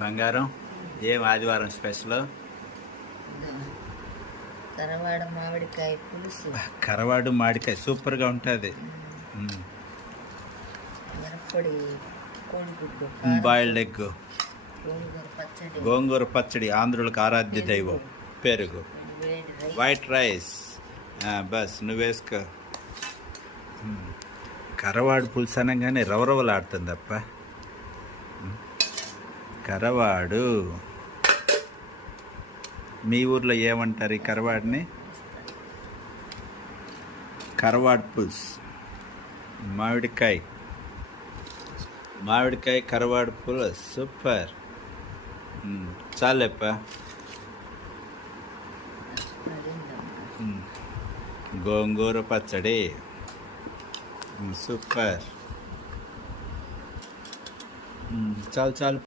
బంగారం ఏం ఆదివారం స్పెషల్? కరవాడ మామిడికాయ పులుసు. కరవాడు మామిడికాయ సూపర్గా ఉంటుంది. మిరప్పొడి, కోడిగుడ్డు, బాయిల్డ్ ఎగ్, గోంగూర పచ్చడి, గోంగూర పచ్చడి, ఆంధ్రులకు ఆరాధ్య దైవం, పెరుగు, వైట్ రైస్. బస్ నువ్వు వేసుకో. కరవాడు పులుసు అనగానే రవరవలాడుతుంది అప్ప. కరవాడు మీ ఊర్లో ఏమంటారు ఈ కరవాడిని? కరవాడు పులుసు, మామిడికాయ కరవాడు పులుసు సూపర్. చాలేప్ప. గోంగూర పచ్చడి సూపర్. చాలు చాలు.